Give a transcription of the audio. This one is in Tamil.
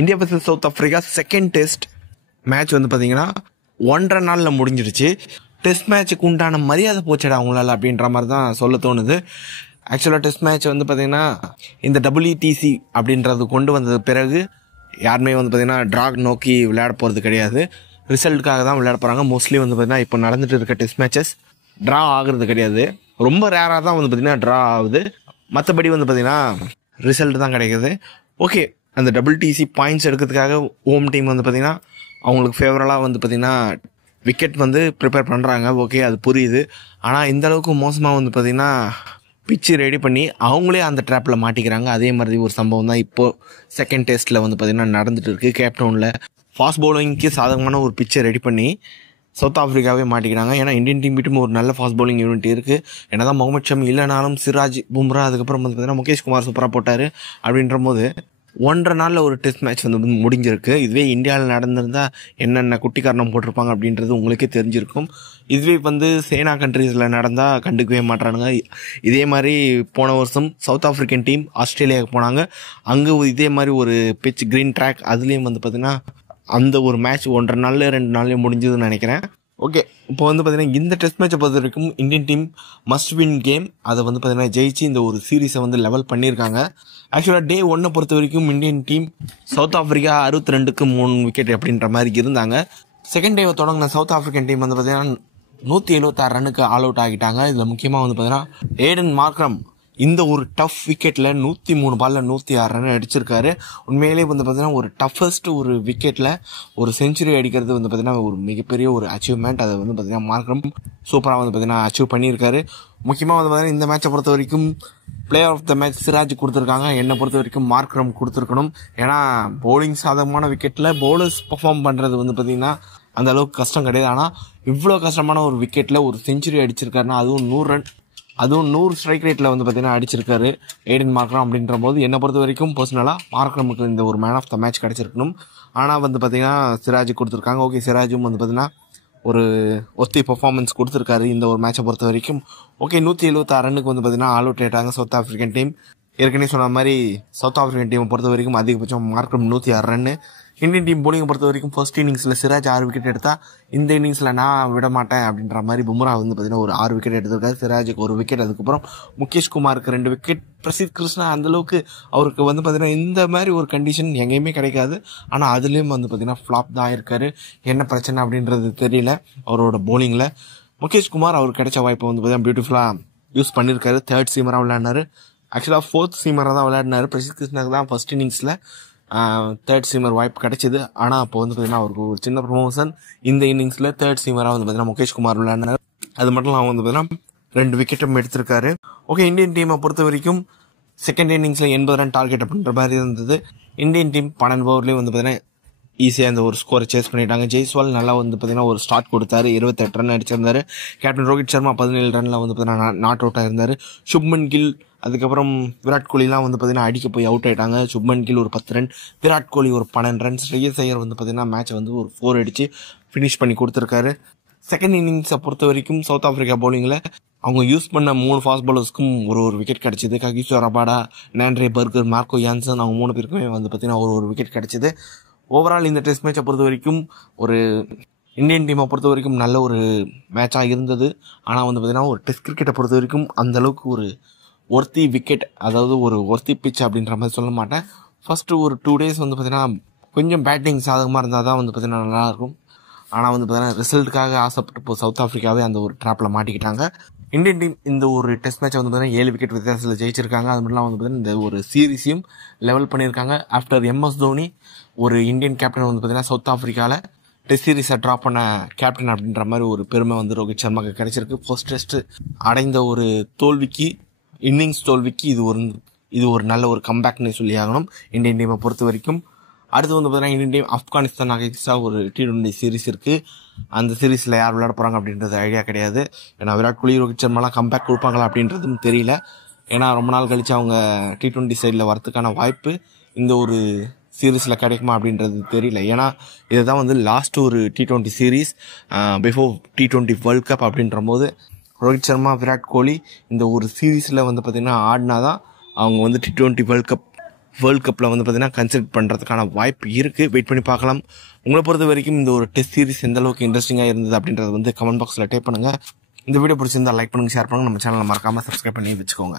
India vs south Africa second test match வந்து பார்த்தீங்கன்னா 1.5 நாளில் முடிஞ்சிருச்சு. டெஸ்ட் மேட்ச்சுக்கு உண்டான மரியாதை போச்சடா அவங்களால அப்படின்ற மாதிரி தான் சொல்ல தோணுது. ஆக்சுவலாக டெஸ்ட் மேட்ச் வந்து பார்த்தீங்கன்னா இந்த WTC அப்படின்றது கொண்டு வந்தது பிறகு யாருமே வந்து பார்த்தீங்கன்னா ட்ரா நோக்கி விளையாட போகிறது கிடையாது. ரிசல்ட்டுக்காக தான் விளையாட போகிறாங்க. மோஸ்ட்லி வந்து பார்த்தீங்கன்னா இப்போ நடந்துட்டு இருக்க டெஸ்ட் மேட்சஸ் ட்ரா ஆகுறது கிடையாது. ரொம்ப ரேராக தான் வந்து பார்த்தீங்கன்னா ட்ரா ஆகுது. மற்றபடி வந்து பார்த்தீங்கன்னா ரிசல்ட் தான் கிடைக்குது. ஓகே, அந்த WTC பாயிண்ட்ஸ் எடுக்கிறதுக்காக ஹோம் டீம் வந்து பார்த்தீங்கன்னா அவங்களுக்கு ஃபேவரலாக வந்து பார்த்தீங்கன்னா விக்கெட் வந்து ப்ரிப்பேர் பண்ணுறாங்க. ஓகே, அது புரியுது. ஆனால் இந்த அளவுக்கு மோசமாக வந்து பார்த்தீங்கன்னா பிச்சு ரெடி பண்ணி அவங்களே அந்த ட்ராப்பில் மாட்டிக்கிறாங்க. அதே மாதிரி ஒரு சம்பவம் தான் இப்போது செகண்ட் டெஸ்ட்டில் வந்து பார்த்தீங்கன்னா நடந்துட்டு இருக்குது. கேப்டவுனில் ஃபாஸ்ட் பவுலிங்க்கு சாதகமான ஒரு பிச்சை ரெடி பண்ணி சவுத் ஆஃப்ரிக்காவே மாட்டிக்கிறாங்க. ஏன்னா இந்தியன் டீம் கிட்டும் ஒரு நல்ல ஃபாஸ்ட் பவுலிங் யூனிட் இருக்குது. ஏன்னா தான் முகமது ஷமி இல்லைனாலும் சிராஜ், பும்ரா, அதுக்கப்புறம் வந்து பார்த்தீங்கன்னா முகேஷ் குமார் சூப்பராக போட்டார். அப்படின்ற போது 1.5 நாளில் ஒரு டெஸ்ட் மேட்ச் வந்து முடிஞ்சிருக்கு. இதுவே இந்தியாவில் நடந்திருந்தால் என்னென்ன குட்டி காரணம் போட்டிருப்பாங்க அப்படின்றது உங்களுக்கே தெரிஞ்சிருக்கும். இதுவே வந்து சேனா கண்ட்ரீஸில் நடந்தால் கண்டுக்கவே மாட்டானுங்க. இதே மாதிரி போன வருஷம் சவுத் ஆஃப்ரிக்கன் டீம் ஆஸ்திரேலியாவுக்கு போனாங்க. அங்கே இதே மாதிரி ஒரு பிச் கிரீன் ட்ராக், அதுலேயும் வந்து பார்த்திங்கன்னா அந்த ஒரு மேட்ச் 1.5 நாளில் 2 நாள்லேயும் முடிஞ்சதுன்னு நினைக்கிறேன். ஓகே, இப்போ வந்து பார்த்தீங்கன்னா இந்த டெஸ்ட் மேட்சை பொறுத்த வரைக்கும் Indian team must win game. அதை வந்து பார்த்தீங்கன்னா ஜெயிச்சு இந்த ஒரு சீரீஸை வந்து லெவல் பண்ணியிருக்காங்க. ஆக்சுவலாக டே 1 பொறுத்த வரைக்கும் இந்தியன் டீம் சவுத் ஆஃப்ரிக்கா 62க்கு 3 விக்கெட் அப்படின்ற மாதிரி இருந்தாங்க. செகண்ட் டேவை தொடங்கின சவுத் ஆஃப்ரிக்கன் டீம் வந்து பார்த்தீங்கன்னா 176 ரன்னுக்கு ஆல் அவுட் ஆகிட்டாங்க. இதில் முக்கியமாக வந்து பார்த்தீங்கன்னா ஏடன் மார்க்ரம் இந்த ஒரு டஃப் விக்கெட்டில் 103 பாலில் 106 ரன் அடிச்சிருக்காரு. உண்மையிலே வந்து பார்த்தீங்கன்னா ஒரு டஃபஸ்ட் ஒரு விக்கெட்டில் ஒரு செஞ்சுரி அடிக்கிறது வந்து பார்த்தீங்கன்னா ஒரு மிகப்பெரிய ஒரு அச்சீவ்மெண்ட். அதை வந்து பார்த்தீங்கன்னா மார்க்ரம் சூப்பராக வந்து பார்த்தீங்கன்னா அச்சீவ் பண்ணியிருக்காரு. முக்கியமாக வந்து பார்த்தீங்கன்னா இந்த மேட்சை பொறுத்த வரைக்கும் player of the match Siraj கொடுத்துருக்காங்க. என்னை பொறுத்த வரைக்கும் மார்க்ரம் கொடுத்துருக்கணும். ஏன்னா பவுலிங் சாதகமான விக்கெட்டில் பவுலர்ஸ் பர்ஃபார்ம் பண்ணுறது வந்து பார்த்தீங்கன்னா அந்த அளவுக்கு கஷ்டம் கிடையாது. ஆனால் இவ்வளோ கஷ்டமான ஒரு விக்கெட்டில் ஒரு செஞ்சுரி அடிச்சிருக்காருன்னா அதுவும் 100 ரன், அதுவும் 100 ஸ்ட்ரைக் ரேட்டில் வந்து பார்த்தீங்கன்னா அடிச்சிருக்காரு ஏடன் மார்க்ரம். அப்படின்ற போது என்னை பொறுத்த வரைக்கும் பர்சனலாக மார்க்ரமுக்கு இந்த ஒரு மேன் ஆஃப் த மேட்ச் கிடச்சிருக்கணும். ஆனால் வந்து பார்த்தீங்கன்னா சிராஜ் கொடுத்துருக்காங்க. ஓகே, சிராஜும் வந்து பார்த்தீங்கன்னா ஒரு ஒத்தி பர்ஃபார்மன்ஸ் கொடுத்துருக்காரு இந்த ஒரு மேட்சை பொறுத்த வரைக்கும். ஓகே, 176 ரன்னுக்கு வந்து பார்த்தீங்கன்னா ஆல் அவுட் ஆயிட்டாங்க சவுத் ஆஃப்ரிக்கன் டீம். ஏற்கனவே சொன்ன மாதிரி சவுத் ஆஃப்ரிக்கன் டீமை பொறுத்த வரைக்கும் அதிகபட்சம் மார்க்ரம் 106 ரன்னு. இந்தியன் டீம் போலிங்கை பொறுத்த வரைக்கும் ஃபர்ஸ்ட் இன்னிங்ஸில் சிராஜ் 6 விக்கெட் எடுத்தால் இந்த இன்னிங்ஸில் நான் விட மாட்டேன் அப்படின்ற மாதிரி பும்ரா வந்து பார்த்தீங்கன்னா ஒரு 6 விக்கெட் எடுத்திருக்காரு. சிராஜுக்கு 1 விக்கெட், அதுக்கப்புறம் முகேஷ் குமாருக்கு 2 விக்கெட். பிரசித் கிருஷ்ணா அந்தளவுக்கு அவருக்கு வந்து பார்த்தீங்கன்னா இந்த மாதிரி ஒரு கண்டிஷன் எங்கேயுமே கிடைக்காது. ஆனால் அதுலேயும் வந்து பார்த்தீங்கன்னா ஃப்ளாப் தான் ஆயிருக்காரு. என்ன பிரச்சனை அப்படின்றது தெரியல அவரோட போலிங்கில். முகேஷ் குமார் அவருக்கு கிடைச்ச வாய்ப்பை வந்து பார்த்தீங்கன்னா பியூட்டிஃபுல்லாக யூஸ் பண்ணியிருக்காரு. 3rd சீமராக விளையாடினாரு. ஆக்சுவலாக 4th சீமராக தான் விளையாடினாரு. பிரசித் கிருஷ்ணாக்கு தான் ஃபர்ஸ்ட் இன்னிங்ஸில் 3rd சீமர் வாய்ப்பு கிடைச்சிது. ஆனால் அப்போ வந்து பார்த்தீங்கன்னா அவருக்கு ஒரு சின்ன ப்ரொமோஷன். இந்த இன்னிங்ஸில் 3rd சீமராக வந்து பார்த்தீங்கன்னா முகேஷ் குமார் விளையாடினார். அது மட்டும் இல்லாமல் வந்து பார்த்தீங்கன்னா 2 விக்கெட்டும் எடுத்திருக்காரு. ஓகே, இந்தியன் டீமை பொறுத்த வரைக்கும் செகண்ட் இன்னிங்ஸில் 80 ரன் டார்கெட் அப்படின்ற மாதிரி இருந்தது. இந்தியன் டீம் 12 ஓவர்லேயும் வந்து பார்த்தீங்கன்னா ஈஸியாக இந்த ஒரு ஸ்கோரை சேஸ் பண்ணிட்டாங்க. ஜெய்ஸ்வால் நல்லா வந்து பார்த்தீங்கன்னா ஒரு ஸ்டார்ட் கொடுத்தாரு. 28 ரன் அடிச்சிருந்தாரு. கேப்டன் ரோஹித் சர்மா 17 ரனில் வந்து பார்த்தீங்கன்னா நாட் அவுட் ஆயிருந்தார். சுப்மன் கில், அதுக்கப்புறம் விராட் கோலிலாம் வந்து பார்த்தீங்கன்னா அடிக்க போய் அவுட் ஆயிட்டாங்க. சுப்மன் கில் ஒரு 10 ரன், விராட் கோலி ஒரு 12 ரன், ஸ்ரேயஸ் ஐயர் வந்து பார்த்தீங்கன்னா மேட்சை வந்து ஒரு 4 அடித்து ஃபினிஷ் பண்ணி கொடுத்துருக்காரு. செகண்ட் இன்னிங்ஸை பொறுத்த வரைக்கும் சவுத் ஆஃப்ரிக்கா பவுலிங்கில் அவங்க யூஸ் பண்ண 3 ஃபாஸ்ட் பவுலர்ஸ்க்கும் ஒரு விக்கெட் கிடச்சிது. Kagiso Rabada, Nandre Burger, Marco Jansen அவங்க 3 பேருக்குமே வந்து பார்த்தீங்கன்னா ஒரு விக்கெட் கிடச்சிது. ஓவரால் இந்த டெஸ்ட் மேட்சை பொறுத்த வரைக்கும் ஒரு இந்தியன் டீமை பொறுத்த வரைக்கும் நல்ல ஒரு மேட்சாக இருந்தது. ஆனால் வந்து பார்த்தீங்கன்னா ஒரு டெஸ்ட் கிரிக்கெட்டை பொறுத்த வரைக்கும் அந்தளவுக்கு ஒரு ஒர்த்தி விக்கெட், அதாவது ஒரு ஒர்த்தி பிச் அப்படின்ற மாதிரி சொல்ல மாட்டேன். ஃபஸ்ட்டு ஒரு 2 டேஸ் வந்து பார்த்தீங்கன்னா கொஞ்சம் பேட்டிங் சாதகமாக இருந்தால் தான் வந்து பார்த்தீங்கன்னா நல்லாயிருக்கும். ஆனால் வந்து பார்த்தீங்கன்னா ரிசல்ட்டுக்காக ஆசைப்பட்டு இப்போ சவுத் ஆஃப்ரிக்காவே அந்த ஒரு ட்ராப்பில் மாட்டிக்கிட்டாங்க. இந்தியன் டீம் இந்த ஒரு டெஸ்ட் மேட்சை வந்து பார்த்தீங்கன்னா 7 விக்கெட் வித்தியாசத்தில் ஜெயிச்சிருக்காங்க. அது மட்டும் வந்து பார்த்தீங்கன்னா இந்த ஒரு சீரீஸையும் லெவல் பண்ணியிருக்காங்க. ஆஃப்டர் MS தோனி ஒரு இந்தியன் கேப்டன் வந்து பார்த்தீங்கன்னா சவுத் ஆஃப்ரிக்காவில் டெஸ்ட் சீரீஸை ட்ராப் பண்ண கேப்டன் அப்படின்ற மாதிரி ஒரு பெருமை வந்து ரோஹித் சர்மாவுக்கு கிடைச்சிருக்கு. ஃபர்ஸ்ட் டெஸ்ட் அடைந்த ஒரு தோல்விக்கு, இன்னிங்ஸ் தோல்விக்கு இது ஒரு நல்ல ஒரு கம்பேக்னே சொல்லி ஆகணும் இந்தியன் டீமை பொறுத்த வரைக்கும். அடுத்து வந்து பார்த்தீங்கன்னா இந்தியன் டீம் ஆப்கானிஸ்தான் அகைன்ஸ்டாக ஒரு T20 சீரீஸ் இருக்குது. அந்த சீரீஸில் யார் விளையாட போகிறாங்க அப்படின்றது ஐடியா கிடையாது. ஏன்னா விராட் கோலி, ரோஹித் சர்மாலாம் கம்பேக் கொடுப்பாங்களா அப்படின்றதும் தெரியல. ஏன்னா ரொம்ப நாள் கழித்து அவங்க T20 சைடில் வரத்துக்கான வாய்ப்பு இந்த ஒரு சீரீஸில் கிடைக்குமா அப்படின்றது தெரியல. ஏன்னா இதுதான் வந்து லாஸ்ட் ஒரு T20 series before T20 world cup அப்படின்ற போது ரோஹித் சர்மா, விராட் கோலி இந்த ஒரு சீரீஸில் வந்து பார்த்திங்கன்னா ஆடினா தான் அவங்க வந்து T20 வேர்ல்ட் கப் வேர்ல்ட் கப்பில் வந்து பார்த்தீங்கன்னா கன்சிடர் பண்ணுறதுக்கான வாய்ப்பு இருக்குது. வெயிட் பண்ணி பார்க்கலாம். உங்களை பொறுத்த வரைக்கும் இந்த ஒரு டெஸ்ட் சீரிஸ் எந்த அளவுக்கு இன்ட்ரெஸ்டிங்காக இருந்தது அப்படின்றது வந்து கமெண்ட் பாக்ஸில் டைப் பண்ணுங்கள். இந்த வீடியோ பிடிச்சிருந்தா லைக் பண்ணுங்கள், ஷேர் பண்ணுங்கள். நம்ம சேனலை மறக்காமல் சப்ஸ்கிரைப் பண்ணி வச்சுக்கோங்க.